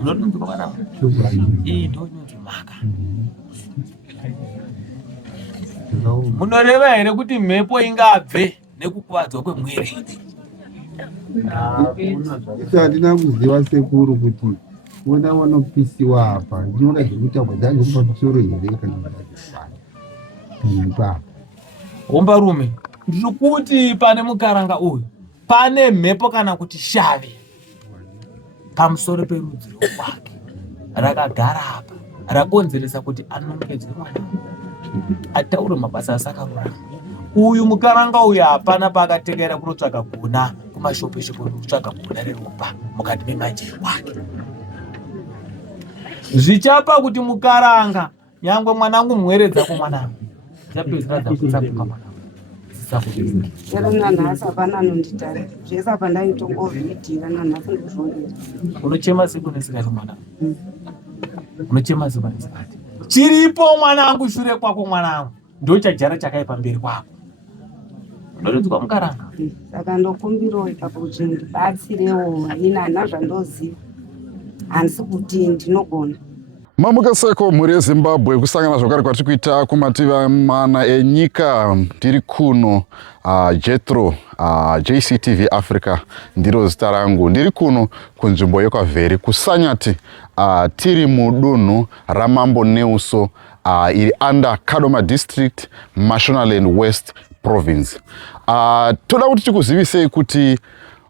Unodunzwa mwana ndonyo maka. Munoreva here kuti mhepo ingabve nekukuvadzwa kwemwiri? Handina kuziva sekuru kuti ona vanopisiwa apa ndinoda zvekutaurwa dzange pamusoro here kana Hombarume, ndiri kuti pane mukaranga uyu pane mhepo kana kuti shavi pamusoro perudzi rwake rakagara apa rakonzeresa kuti anongedzwe mwana ataure mabasa asakarurama. Uyu mukaranga uyu hapana paakatekera kunotsvaga guna kumashopishopi kutsvaga guna reropa mukati memajeri wake. Zvichapa kuti mukaranga nyangwe mwanangu mweredza kumwanangu dzapedzera dzakutsapuka mwanangu chero nanhasi hapana anonditara zvese apa ndaitongovhidhira nanhasi ndizvongera. Unochema siku nesikati mwanangu, unochema siku nesikati chiripo mwanangu. Shure kwako mwanangu ndo chajara chakaipa mberi kwako. Ndoridzwa mukaranga saka ndokumbirawo ipapo kuti ndibatsirewo ina hana zvandoziva handisi kuti ndinogona. Mamuka seko mhuri yeZimbabwe kusangana zvakare kwatiri kuita kumativi mana enyika tiri kuno Jethro JCTV Africa ndiro zita rangu. Ndiri kuno kunzvimbo yekwaVheri kusanyati tiri mudunhu raMambo Neuso iri under Kadoma District, Mashonaland West Province. Toda kuti tikuzivisei kuti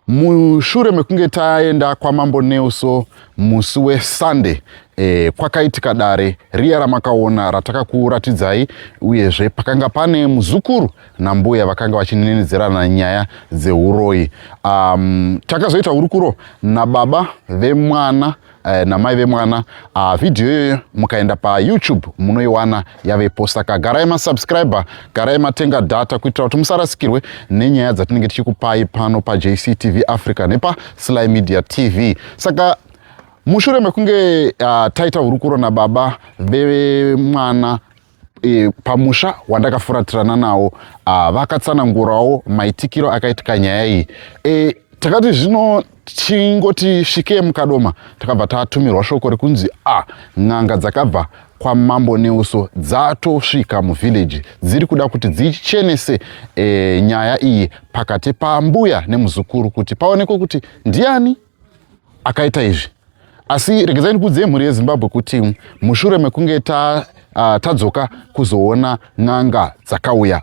mushure mekunge taenda kwaMambo Neuso musi weSunday kwakaitika dare riya ramakaona ratakakuratidzai, uyezve pakanga pane muzukuru nambuya vakanga vachinenedzerana nyaya dzeuroyi. Takazoita hurukuro nababa vemwana namai vemwana. Video iyoyo mukaenda paYouTube munoiwana yavepo. Saka garai masubscriber, garai matenga data kuitira kuti musarasikirwe nenyaya dzatinenge tichikupai pano paJCTV Africa nepaSly Media TV. Saka mushure mekunge taita hurukuro nababa vemwana pamusha wandakafuratirana nawo vakatsanangurawo maitikiro akaitika nyaya iyi. Takati zvino tingoti svikei muKadoma takabva tatumirwa shoko rekunzi n'anga dzakabva kwaMambo Neuso dzatosvika muvhileji dziri kuda kuti dzichenese nyaya iyi pakati pambuya nemuzukuru kuti paonekwe kuti ndiani akaita izvi. Asi regedzai ndikuudzei mhuri yeZimbabwe kuti mushure mekunge tadzoka kuzoona n'anga dzakauya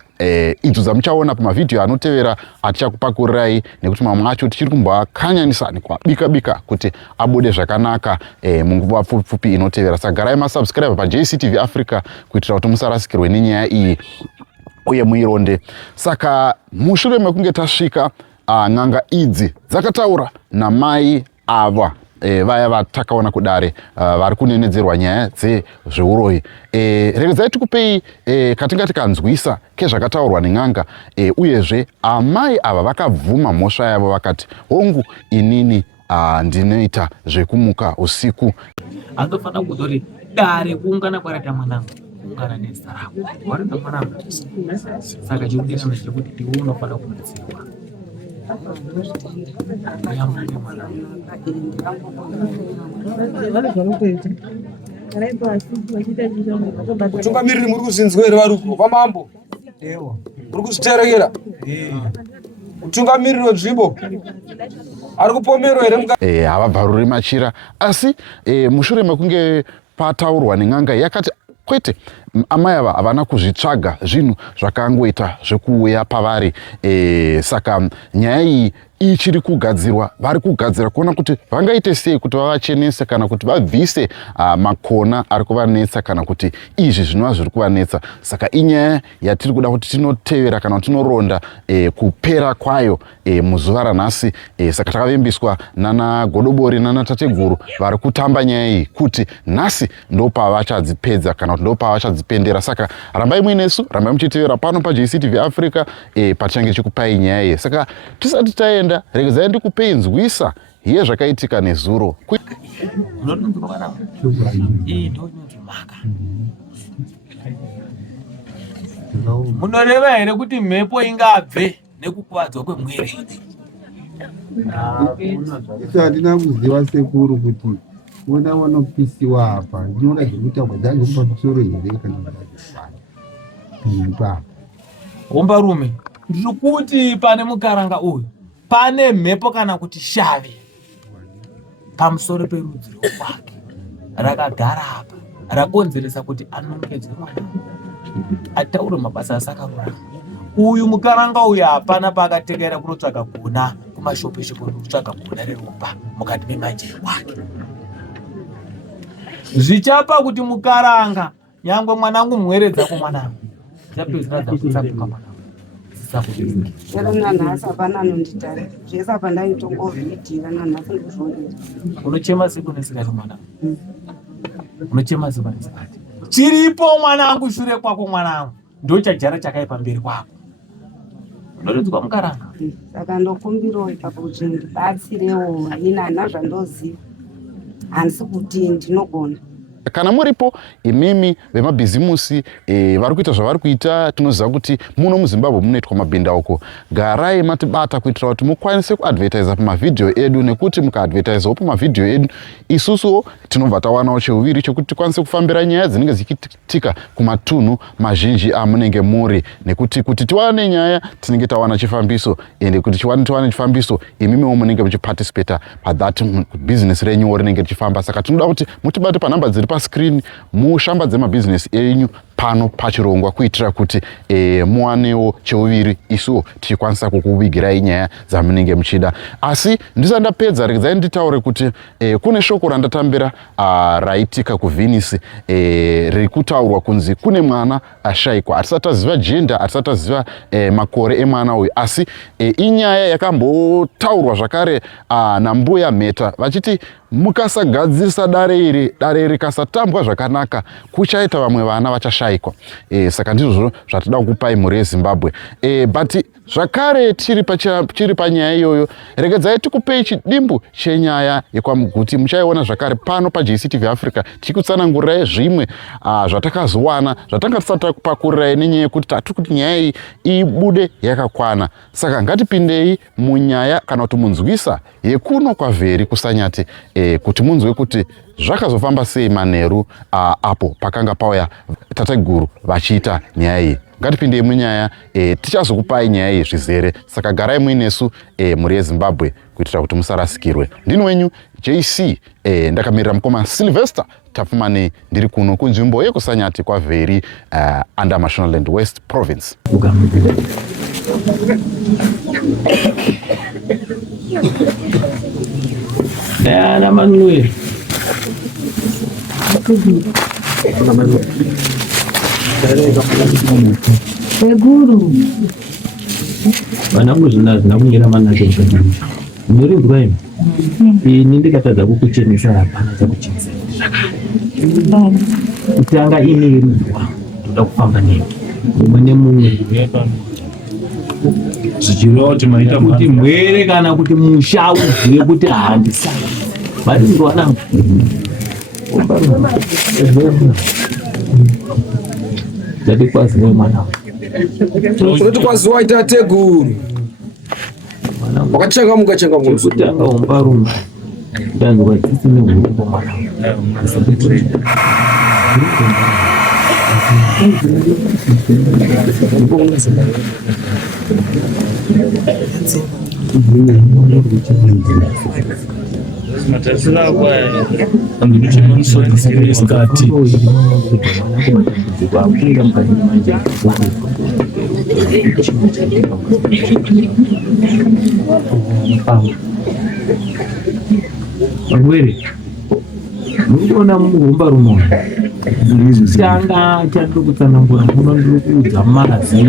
idzo dzamuchaona pamavhidhiyo anotevera atichakupakurirai, nekuti mamwe acho tichiri kumboakanyanisa nekuabika-bika kuti abude zvakanaka munguva pfupi inotevera. Saka garai masubscribe paJCTV Africa kuitira kuti musarasikirwe nenyaya iyi uye muironde. Saka mushure mekunge tasvika n'anga idzi dzakataura namai ava vaya vatakaona kudare vari kunenedzerwa nyaya dzezveuroyi. Regedzai tikupei katingati kanzwisa kezvakataurwa nen'anga, uyezve amai ava vakabvuma mhosva yavo vakati hongu inini ndinoita zvekumuka usiku. Andofanira kuzori dare kuungana kwaraita mwanangu kuungana nezita rako warita mwanangu. Saka chikudikana chekuti iwe unofanira kubatsirwa. Mutungamiriri muri kuzinzwa here varuko kwamambo? Muri kuzviterekera? Mutungamiriri wenzvimbo ari kupomerwa here? Havabvaruri machira, asi mushure mekunge pataurwa nen'anga yakati kwete, amai ava havana kuzvitsvaga zvinhu zvakangoita zvekuuya pavari. Saka nyaya iyi ichiri kugadzirwa, vari kugadzira kuona kuti vangaite sei kuti vavachenese kana kuti vabvise makona ari kuvanetsa kana kuti izvi zvinova zviri kuvanetsa. Saka inyaya yatiri kuda kuti tinotevera kana kuti tinoronda kupera kwayo muzuva ranhasi. Saka takavimbiswa nana godobori nana tateguru vari kutamba nyaya iyi kuti nhasi ndo pavachadzipedza kana kuti ndo pavachadzipendera. Saka rambai muinesu, rambai muchitevera pano paJCTV Africa patichange chikupai nyaya iyi. Saka tisati taenda, regedzai ndikupei nzwisa yezvakaitika nezuro. Unodunzwa mwanangu ndonyo maka. Munoreva here kuti mhepo ingabve nekukuvadzwa kwemwiri? handina kuziva sekuru kuti Wona wanopisiwa apa ndinoda zvekutaurwa dzange pamusoro here kana kuti Hombarume, ndiri kuti pane mukaranga uyu pane mhepo kana kuti shavi pamusoro perudzi rwake rakagara apa rakonzeresa kuti anongedzwe mwana ataure mabasa asakarurama. Uyu mukaranga uyu hapana paakatekera kunotsvaga guna kumashopeshopo nokutsvaga guna reropa mukati memajeri wake. Zvichapa kuti mukaranga nyangwe mwanangu mweredza mwanangu dzapedzera dzakutsapuka mwanangu chero nanhasi hapana anonditara zvese apa ndaitongovhidhira nanhasi ndozvonera. Unochema siku nesikati mwanangu, unochema siku nesikati. Chiripo mwanangu, shure kwako mwanangu ndo chajara chakaipa mberi kwako. Unoridzwa mukaranga. Saka ndokumbirawo ipapo kuti ndibatsirewo, inana zvandoziva handisi kuti ndinogona. Kana muripo imimi vemabhizimusi vari kuita zvavari kuita, tinoziva kuti muno muZimbabwe munoitwa mabhindauko. Garai matibata kuitira kuti mukwanise kuadvertisa pamavhidhiyo edu, nekuti mukaadvertisawo pamavhidhiyo edu isusuwo tinobva tawanawo cheuviri chekuti tikwanise kufambira nyaya dzinenge dzichiitika kumatunhu mazhinji amunenge muri, nekuti kuti tiwane nyaya tinenge tawana chifambiso, ende kuti tiwane chifambiso imimiwo munenge muchiparticipata pathat bhizinesi renyuwo rinenge richifamba. Saka tinoda kuti mutibate panhamba dziri pascreen, mushambadze mabhizinesi enyu pano pachirongwa kuitira kuti muwanewo cheuviri isuwo tichikwanisa kukuvigirai nyaya dzamunenge muchida. Asi ndisandapedza regedzai nditaure kuti kune shoko randatambira raitika kuVenice riri kutaurwa kunzi kune mwana ashayikwa. Hatisati taziva jenda, hatisati taziva makore emwana uyu, asi inyaya yakambotaurwa zvakare nambuya mheta vachiti mukasagadzirisa dare iri rikasatambwa zvakanaka kuchaita vamwe vana vachashayikwa. Saka ndizvo zvatida kukupai mhuri yeZimbabwe. But zvakare tiri panyaya iyoyo, regedzai tikupei chidimbu chenyaya yekwamuguti muchaiona zvakare pano paJCTV Africa tikutsanangurirai zvimwe zvatakazowana zvatanga tisati takupakururai nenyaya yekuti tati kuti nyaya iyi ibude yakakwana. Saka ngatipindei munyaya kana kuti munzwisa yekuno kwaVheri kuSanyati, kuti munzwe kuti zvakazofamba sei manheru apo pakanga pauya tateguru vachiita nyaya iyi. Ngatipindei munyaya, tichazokupai nyaya iyi zvizere. Saka garai muinesu mhuri yeZimbabwe kuitira kuti musarasikirwe. Ndini wenyu JC, ndakamirira mukoma Sylvester Tapfumani, ndiri kuno kunzvimbo yekuSanyati kwaVheri under Mashonaland West Province. Ana Manuel. Seguro. Vanangu zvina kumira mana chekushanda. Murinzwa imi. Ini ndikatadza kukuchenesa hapana chakuchenesa. Kutanga ini iridzwa ndoda kufamba nemi. Mumwe nemumwe Zvichireva kuti maita kuti mwere kana kuti musha uzive kuti handisa. Marinzwa nangu. Jadi kwaziwe mwanangu. Tinoti kwaziwa ita teguru. Wakachangamuka changamuka. Kutanga Hombarume. Ndanzwa tsitsi nehurumbo mwanangu. matasira kwa anduche mansoni skati Wait. Mungona Hombarume. Changa chadokutsanangura muno ndiri kuudza mazi